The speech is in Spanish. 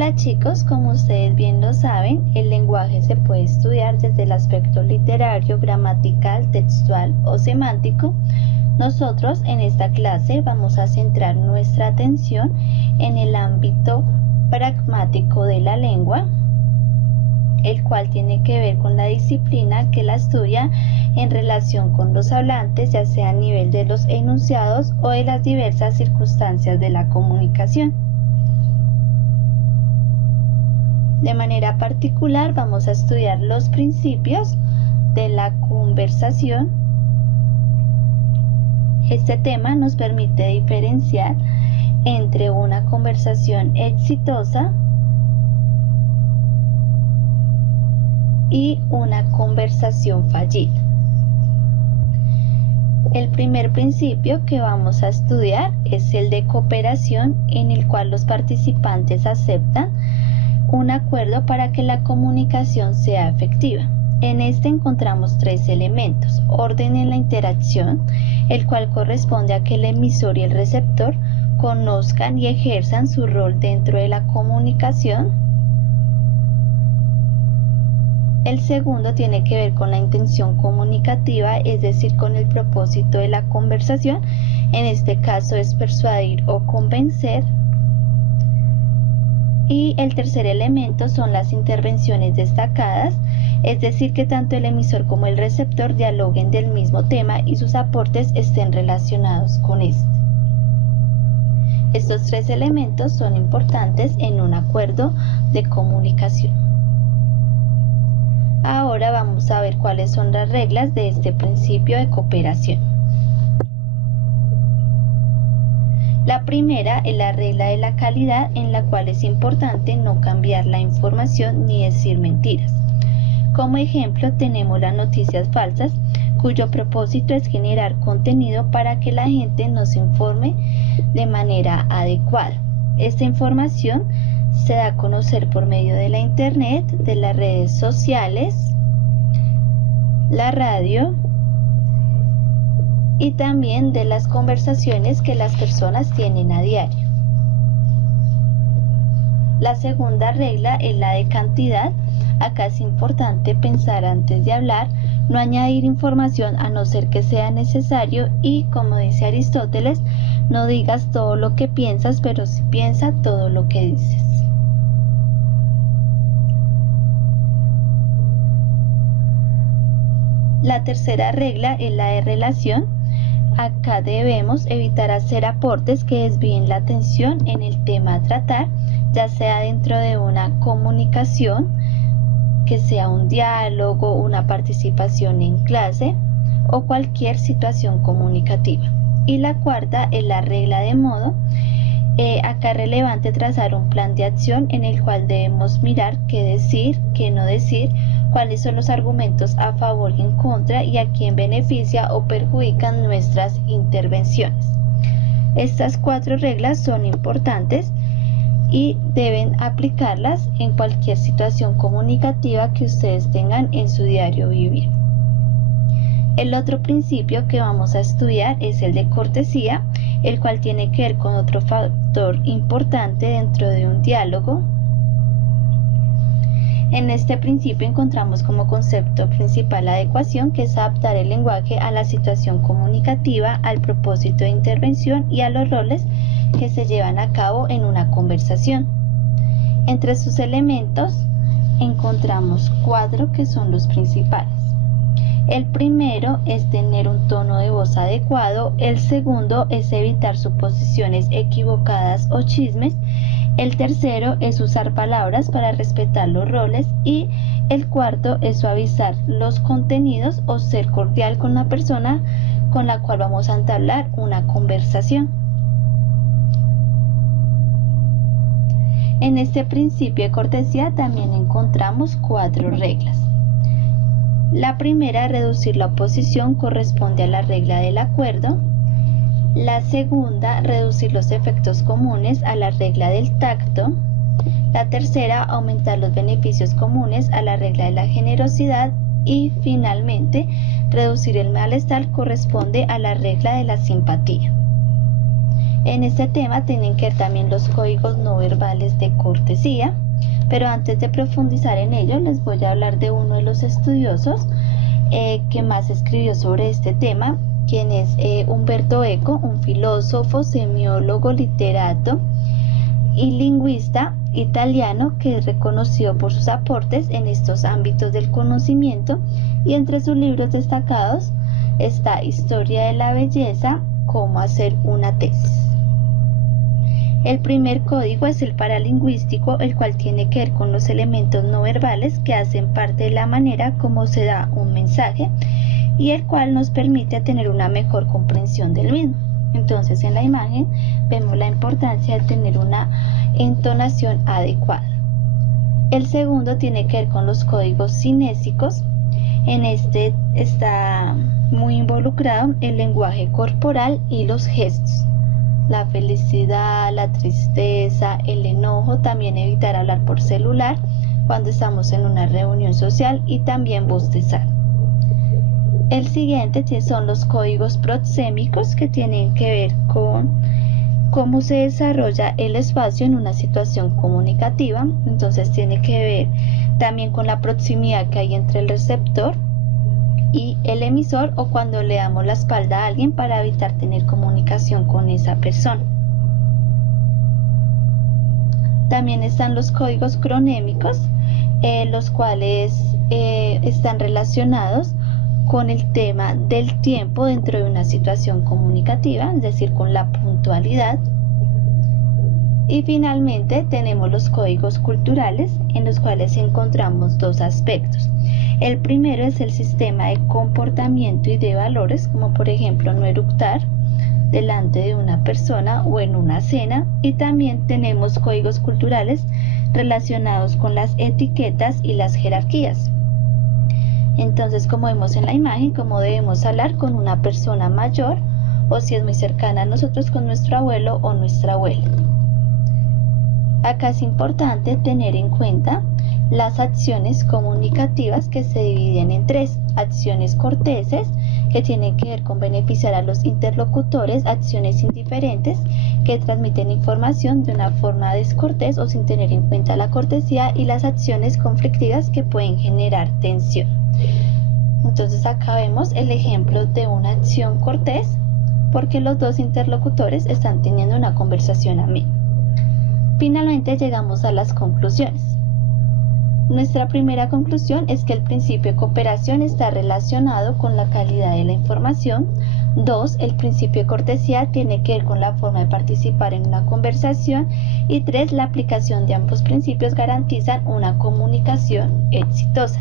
Hola chicos, como ustedes bien lo saben, el lenguaje se puede estudiar desde el aspecto literario, gramatical, textual o semántico. Nosotros en esta clase vamos a centrar nuestra atención en el ámbito pragmático de la lengua, el cual tiene que ver con la disciplina que la estudia en relación con los hablantes, ya sea a nivel de los enunciados o de las diversas circunstancias de la comunicación. De manera particular vamos a estudiar los principios de la conversación. Este tema nos permite diferenciar entre una conversación exitosa y una conversación fallida. El primer principio que vamos a estudiar es el de cooperación, en el cual los participantes aceptan un acuerdo para que la comunicación sea efectiva. En este encontramos tres elementos: orden en la interacción, el cual corresponde a que el emisor y el receptor conozcan y ejerzan su rol dentro de la comunicación. El segundo tiene que ver con la intención comunicativa, es decir, con el propósito de la conversación. En este caso es persuadir o convencer. Y el tercer elemento son las intervenciones destacadas, es decir, que tanto el emisor como el receptor dialoguen del mismo tema y sus aportes estén relacionados con este. Estos tres elementos son importantes en un acuerdo de comunicación. Ahora vamos a ver cuáles son las reglas de este principio de cooperación. La primera es la regla de la calidad, en la cual es importante no cambiar la información ni decir mentiras. Como ejemplo tenemos las noticias falsas, cuyo propósito es generar contenido para que la gente no se informe de manera adecuada. Esta información se da a conocer por medio de la internet, de las redes sociales, la radio y también de las conversaciones que las personas tienen a diario. La segunda regla es la de cantidad. Acá es importante pensar antes de hablar, no añadir información a no ser que sea necesario y, como dice Aristóteles, no digas todo lo que piensas, pero sí piensa todo lo que dices. La tercera regla es la de relación. Acá debemos evitar hacer aportes que desvíen la atención en el tema a tratar, ya sea dentro de una comunicación, que sea un diálogo, una participación en clase o cualquier situación comunicativa. Y la cuarta es la regla de modo. Acá es relevante trazar un plan de acción en el cual debemos mirar qué decir, qué no decir, cuáles son los argumentos a favor y en contra y a quién beneficia o perjudican nuestras intervenciones. Estas cuatro reglas son importantes y deben aplicarlas en cualquier situación comunicativa que ustedes tengan en su diario vivir. El otro principio que vamos a estudiar es el de cortesía, el cual tiene que ver con otro factor importante dentro de un diálogo. En este principio encontramos como concepto principal la adecuación, que es adaptar el lenguaje a la situación comunicativa, al propósito de intervención y a los roles que se llevan a cabo en una conversación. Entre sus elementos encontramos cuatro que son los principales. El primero es tener un tono de voz adecuado, el segundo es evitar suposiciones equivocadas o chismes, el tercero es usar palabras para respetar los roles y el cuarto es suavizar los contenidos o ser cordial con la persona con la cual vamos a entablar una conversación. En este principio de cortesía también encontramos cuatro reglas. La primera, reducir la oposición, corresponde a la regla del acuerdo. La segunda, reducir los efectos comunes, a la regla del tacto. La tercera, aumentar los beneficios comunes, a la regla de la generosidad. Y finalmente, reducir el malestar, corresponde a la regla de la simpatía. En este tema tienen que ver también los códigos no verbales de cortesía, pero antes de profundizar en ello les voy a hablar de uno de los estudiosos que más escribió sobre este tema, quien es Umberto Eco, un filósofo, semiólogo, literato y lingüista italiano que es reconocido por sus aportes en estos ámbitos del conocimiento, y entre sus libros destacados está Historia de la belleza, cómo hacer una tesis. El primer código es el paralingüístico, el cual tiene que ver con los elementos no verbales que hacen parte de la manera como se da un mensaje y el cual nos permite tener una mejor comprensión del mismo. Entonces en la imagen vemos la importancia de tener una entonación adecuada. El segundo tiene que ver con los códigos cinésicos. En este está muy involucrado el lenguaje corporal y los gestos. La felicidad, la tristeza, el enojo, también evitar hablar por celular cuando estamos en una reunión social y también bostezar. El siguiente son los códigos proxémicos, que tienen que ver con cómo se desarrolla el espacio en una situación comunicativa. Entonces tiene que ver también con la proximidad que hay entre el receptor y el emisor, o cuando le damos la espalda a alguien para evitar tener comunicación con esa persona. También están los códigos cronémicos, los cuales están relacionados con el tema del tiempo dentro de una situación comunicativa, es decir, con la puntualidad. Y finalmente tenemos los códigos culturales, en los cuales encontramos dos aspectos. El primero es el sistema de comportamiento y de valores, como por ejemplo no eructar delante de una persona o en una cena, y también tenemos códigos culturales relacionados con las etiquetas y las jerarquías. Entonces, como vemos en la imagen, cómo debemos hablar con una persona mayor, o si es muy cercana a nosotros, con nuestro abuelo o nuestra abuela. Acá es importante tener en cuenta las acciones comunicativas, que se dividen en tres: acciones corteses, que tienen que ver con beneficiar a los interlocutores; acciones indiferentes, que transmiten información de una forma descortés o sin tener en cuenta la cortesía; y las acciones conflictivas, que pueden generar tensión. Entonces acá vemos el ejemplo de una acción cortés, porque los dos interlocutores están teniendo una conversación amena. Finalmente llegamos a las conclusiones. Nuestra primera conclusión es que el principio de cooperación está relacionado con la calidad de la información. 2. El principio de cortesía tiene que ver con la forma de participar en una conversación. Y 3. La aplicación de ambos principios garantizan una comunicación exitosa.